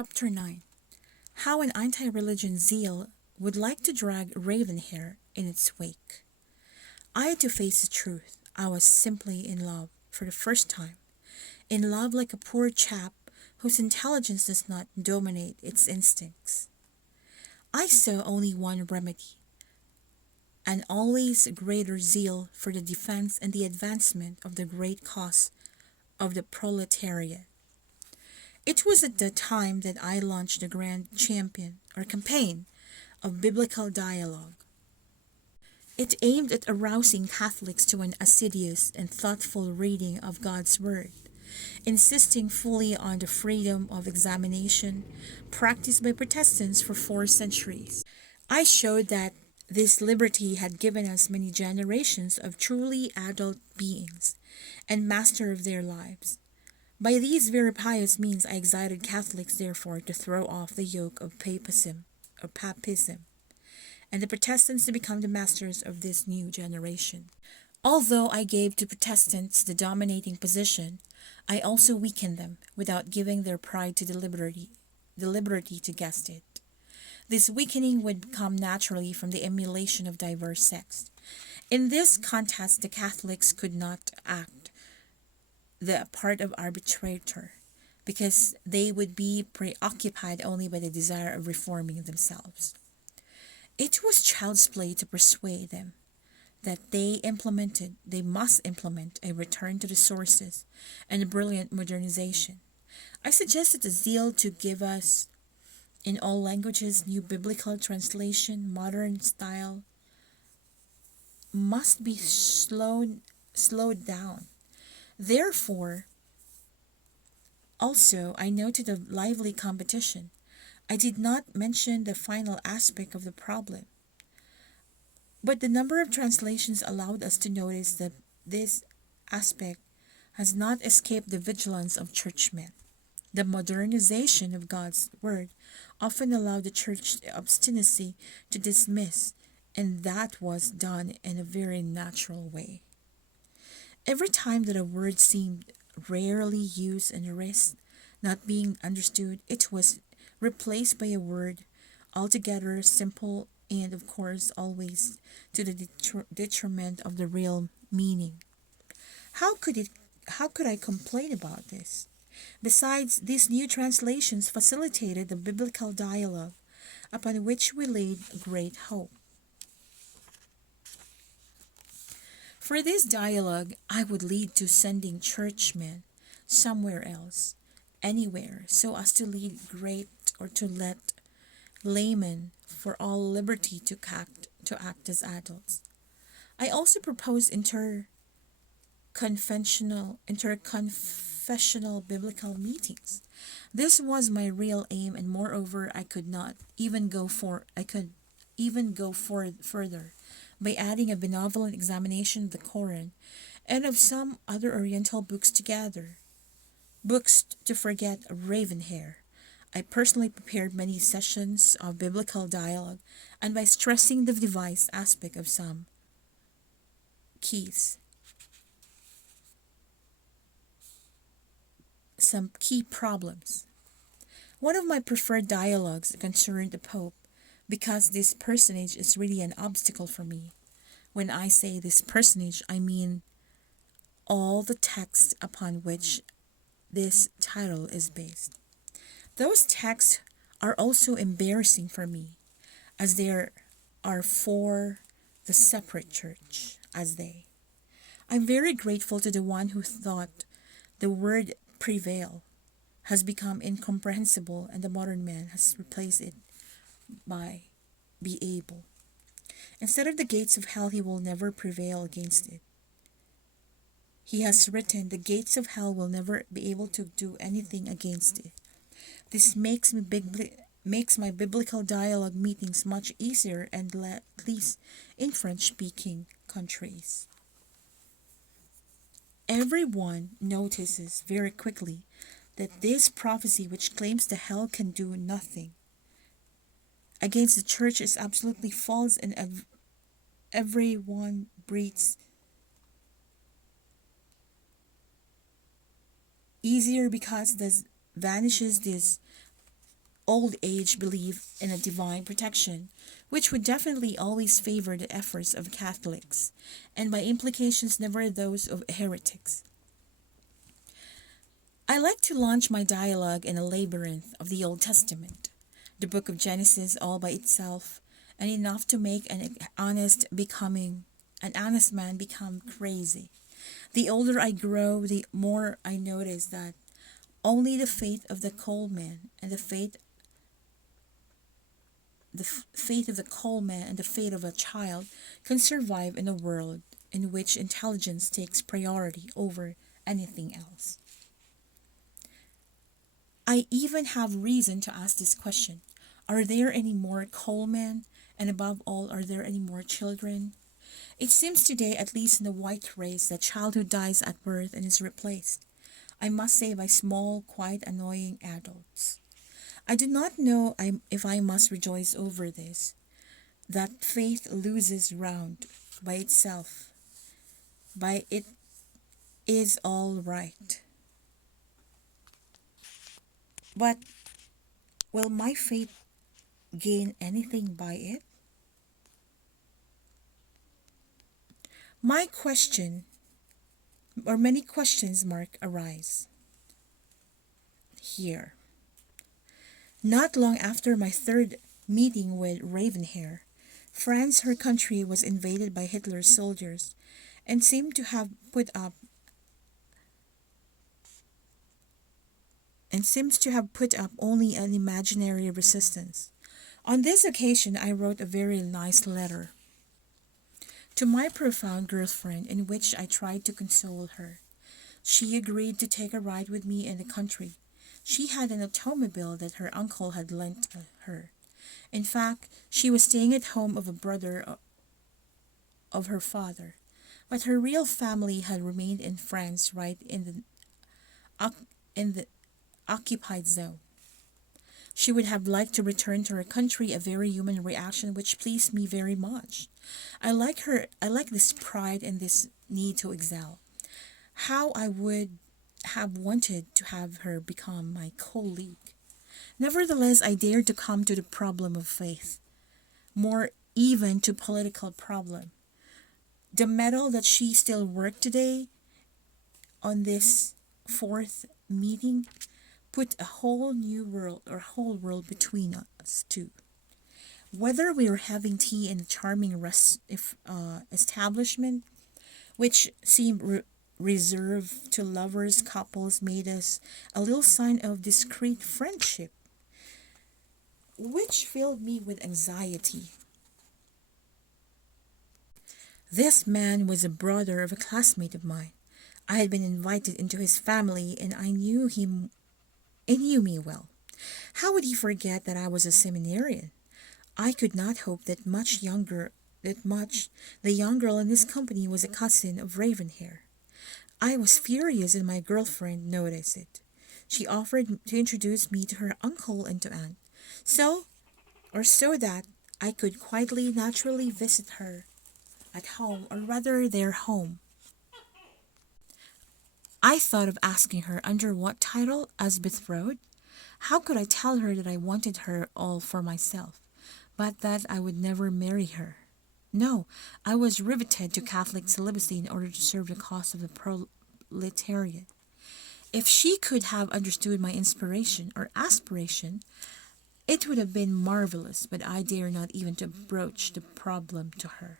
Chapter 9. How an anti-religion zeal would like to drag Ravenhair in its wake. I had to face the truth. I was simply in love for the first time. In love like a poor chap whose intelligence does not dominate its instincts. I saw only one remedy, an always greater zeal for the defense and the advancement of the great cause of the proletariat. It was at the time that I launched the grand campaign of biblical dialogue. It aimed at arousing Catholics to an assiduous and thoughtful reading of God's Word, insisting fully on the freedom of examination practiced by Protestants for 4 centuries. I showed that this liberty had given us many generations of truly adult beings and master of their lives. By these very pious means I excited Catholics therefore to throw off the yoke of papism, and the Protestants to become the masters of this new generation. Although I gave to Protestants the dominating position, I also weakened them without giving their pride to the liberty to guess it. This weakening would come naturally from the emulation of diverse sects. In this contest, the Catholics could not act the part of arbitrator, because they would be preoccupied only by the desire of reforming themselves. It was child's play to persuade them that they must implement a return to the sources and a brilliant modernization. I suggested the zeal to give us, in all languages, new biblical translation, modern style, must be slowed down. Therefore, also, I noted a lively competition. I did not mention the final aspect of the problem, but the number of translations allowed us to notice that this aspect has not escaped the vigilance of churchmen. The modernization of God's Word often allowed the church obstinacy to dismiss, and that was done in a very natural way. Every time that a word seemed rarely used and risked not being understood, it was replaced by a word altogether simple and, of course, always to the detriment of the real meaning. How could I complain about this? Besides, these new translations facilitated the biblical dialogue upon which we laid great hope. For this dialogue, I would lead to sending churchmen somewhere else, anywhere, so as to lead to let laymen for all liberty to act as adults. I also proposed interconfessional biblical meetings. This was my real aim, and moreover, I could even go further by adding a benevolent examination of the Koran and of some other Oriental books together. Books to forget Ravenhair. I personally prepared many sessions of biblical dialogue, and by stressing the device aspect of some key problems. One of my preferred dialogues concerned the Pope, because this personage is really an obstacle for me. When I say this personage, I mean all the texts upon which this title is based. Those texts are also embarrassing for me, as there are for the separate church, I'm very grateful to the one who thought the word prevail has become incomprehensible and the modern man has replaced it by be able. Instead of the gates of hell, he will never prevail against it. He has written, the gates of hell will never be able to do anything against it. This makes my biblical dialogue meetings much easier, and at least in French-speaking countries. Everyone notices very quickly that this prophecy, which claims the hell can do nothing against the church, is absolutely false, and everyone breathes easier because this vanishes this old age believe in a divine protection, which would definitely always favor the efforts of Catholics, and by implications never those of heretics. I like to launch my dialogue in a labyrinth of the Old Testament, the book of Genesis all by itself, and enough to make an honest man become crazy. The older I grow, the more I notice that only the faith of the coal man and the faith of the coal man and the faith of a child can survive in a world in which intelligence takes priority over anything else. I even have reason to ask this question. Are there any more coal men? And above all, are there any more children? It seems today, at least in the white race, that childhood dies at birth and is replaced, I must say, by small, quite annoying adults. I do not know if I must rejoice over this, that faith loses ground by itself, by it is all right. But will my faith gain anything by it? My question, or many questions mark arise here. Not long after my third meeting with Ravenhair, France, her country, was invaded by Hitler's soldiers and seemed to have put up only an imaginary resistance. On this occasion, I wrote a very nice letter to my profound girlfriend in which I tried to console her. She agreed to take a ride with me in the country. She had an automobile that her uncle had lent her. In fact, she was staying at home of a brother of her father, but her real family had remained in France, right in the occupied zone. She would have liked to return to her country, a very human reaction which pleased me very much. I like this pride and this need to excel. How I would have wanted to have her become my colleague. Nevertheless, I dared to come to the problem of faith, more even to political problem. The metal that she still worked today on this fourth meeting put a whole world between us two. Whether we were having tea in a charming establishment, which seemed reserved to lovers, couples, made us a little sign of discreet friendship, which filled me with anxiety. This man was a brother of a classmate of mine. I had been invited into his family, and I knew him. He knew me well. How would he forget that I was a seminarian? I could not hope that the young girl in this company was a cousin of Ravenhair. I was furious, and my girlfriend noticed it. She offered to introduce me to her uncle and to aunt, so that I could quietly, naturally visit her at home, or rather their home. I thought of asking her under what title, as betrothed. How could I tell her that I wanted her all for myself, but that I would never marry her? No, I was riveted to Catholic celibacy in order to serve the cause of the proletariat. If she could have understood my inspiration or aspiration, it would have been marvelous, but I dare not even to broach the problem to her.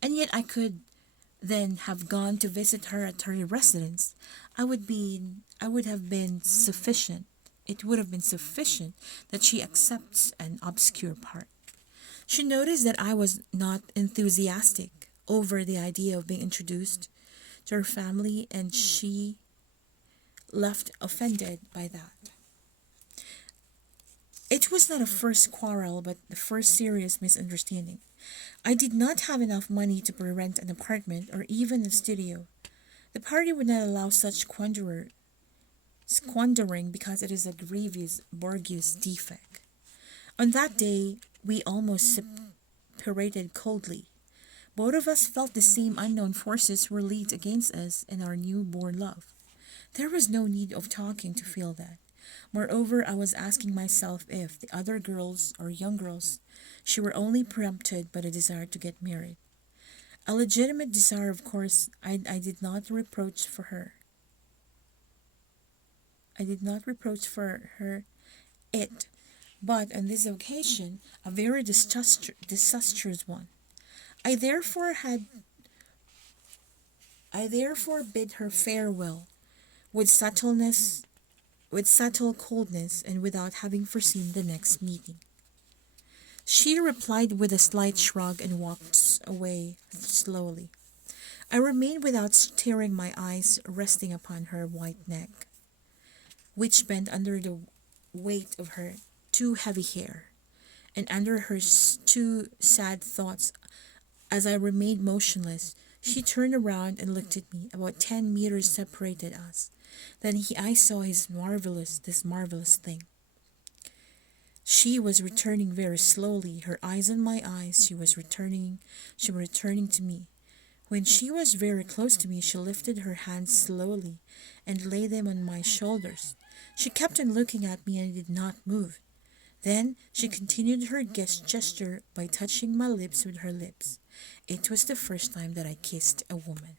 And yet I could then have gone to visit her at her residence. It would have been sufficient that she accepts an obscure part. She noticed that I was not enthusiastic over the idea of being introduced to her family, and she left offended by that. It was not a first quarrel, but the first serious misunderstanding. I did not have enough money to rent an apartment or even a studio. The party would not allow such squandering because it is a grievous Borgias defect. On that day, we almost separated coldly. Both of us felt the same unknown forces were leagued against us in our newborn love. There was no need of talking to feel that. Moreover, I was asking myself if the other girls or young girls, she were only prompted by the desire to get married. A legitimate desire, of course. I did not reproach for her. I did not reproach for her it, but on this occasion, a very disastrous one. I therefore had I therefore bid her farewell with subtleness, with subtle coldness, and without having foreseen the next meeting. She replied with a slight shrug and walked away slowly. I remained without stirring, my eyes resting upon her white neck, which bent under the weight of her too heavy hair, and under her two sad thoughts. As I remained motionless, she turned around and looked at me. About 10 meters separated us. Then I saw this marvelous thing. She was returning very slowly, her eyes on my eyes. She was returning to me. When she was very close to me, she lifted her hands slowly and laid them on my shoulders. She kept on looking at me and did not move. Then she continued her gesture by touching my lips with her lips. It was the first time that I kissed a woman.